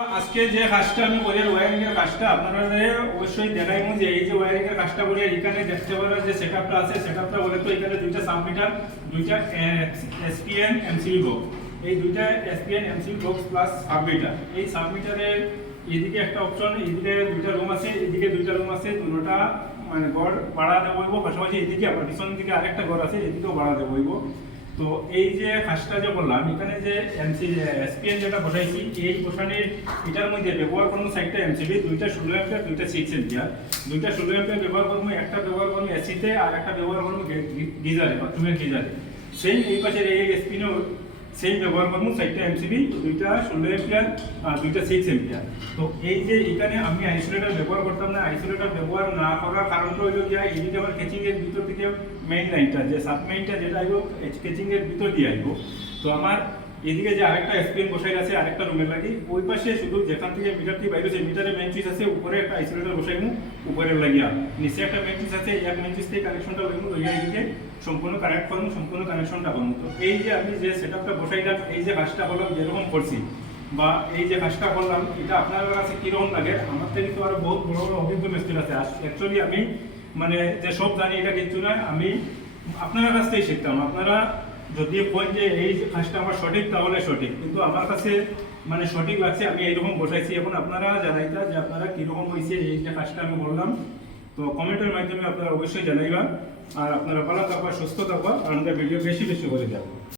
আজকে যে কাজটা আমি করি ওয়্যারিং এর কাজটা আপনারা অবশ্যই দেখাইমু যে এই যে ওয়্যারিং এর কাজটা করি এখানে দেখতে পারা যে সেটআপটা আছে সেটআপটা বলে তো এখানে দুইটা সাবমিটার দুইটা এসপিএন এমসিবি বক্স এই দুইটা SPN MCB box plus submeter এই সাবমিটারের এদিকে একটা অপশন এদিকে দুইটা রুম আছে এদিকে দুইটা রুম আছে দুটোটা মানে ঘর ভাড়া দেবো পাশাপাশি এদিকে আবার পিছনের দিকে আরেকটা ঘর আছে এদিকেও ভাড়া দেবো। তো এই যে কাজটা যে বললাম এখানে যে এসপিএন যেটা বসাইছি এই বসানোর এটার মধ্যে ব্যবহার করবো সাইডটা এমসিবি দুইটা 16 অ্যাম্পিয়ার দুইটা 6 অ্যাম্পিয়ার দুইটা 16 অ্যাম্পিয়ার ব্যবহার করবো একটা ব্যবহার করবো এসিতে আর একটা ব্যবহার করবো গিজারে বাথরুমের গিজারে সেম এই পাশের এই এসপিএনও সেম ব্যবহার করবো সাইডটা এমসিবি দুইটা 16 অ্যাম্পিয়ার আর দুইটা 6 অ্যাম্পিয়ার। তো এই যে এখানে আমি আইসোলেটর ব্যবহার করতাম না আইসোলেটর ব্যবহার না করার কারণটা হইল গিয়া এইদিকে আমার কেচিং এর ভিতর থেকে মেইন লাইনটা যে সাব মেইনটা যেটা আইব কেচিং এর ভিতর দিয়ে আইব। তো আমার এদিকে যে আরেকটা এসপিএন বসাই আছে আরেকটা রুমের লাগি ওই পাশে শুধু যেখান থেকে মিটারটি বাইরে যে মিটারে মেইন সুইচ আছে উপরে একটা আইসোলেটর বসাইমু উপরে লাগিয়া নিচে একটা মেইন সুইচ আছে এক মেইন সুইচ থেকে কানেকশনটা লইমু লইয়া এদিকে সম্পূর্ণ কানেক্ট করবো সম্পূর্ণ কানেকশনটা করবো। তো এই যে আমি যে সেটআপটা বসাইলাম এই যে কাজটা করলাম যেরকম করছি বা এই যে কাজটা করলাম এটা আপনার কাছে কিরকম লাগে আমার থেকে তো আরো বহুত বড় বড় অভিজ্ঞ মিস্ত্রি আছে অ্যাকচুয়ালি আমি মানে যে সব জানি এটা কিন্তু না আমি আপনার কাছ থেকেই শিখতাম। আপনারা যদি বলেন যে এই কাজটা আমার সঠিক তাহলে সঠিক কিন্তু আমার কাছে মানে সঠিক লাগছে আমি এইরকম বসাইছি এখন আপনারা জানাইতা যে আপনারা কীরকম হয়েছে এই যে কাজটা আমি বললাম। তো কমেন্টের মাধ্যমে আপনারা অবশ্যই জানাইবা আর আপনারা ভালো থাকবা সুস্থ থাকবা আর আমাদের ভিডিও বেশি বেশি করে যাবেন।